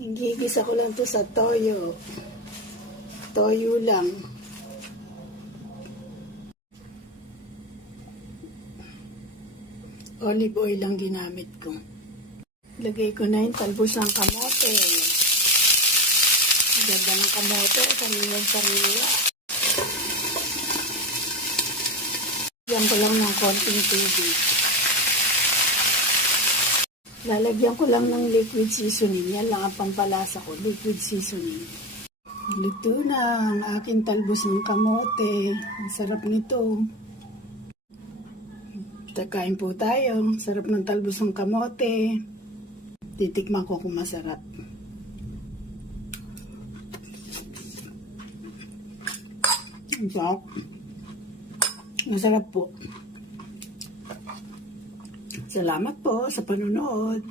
Gigisa ko lang to sa toyo. Toyo lang. Olive oil lang ginamit ko. Lagay ko na yung talbos ng kamote. Ganda ng kamote. Sariwang-sariwa. Lagyan ko lang ng konting tubig. Lalagyan ko lang ng liquid seasoning. Yan lang ang pampalasa ko. Liquid seasoning. Luto na ang aking talbos ng kamote. Ang sarap nito. Kain po tayo. Sarap ng talbos ng kamote. Titikman ko kung masarap. Ang sarap. Masarap po. Salamat po sa panonood.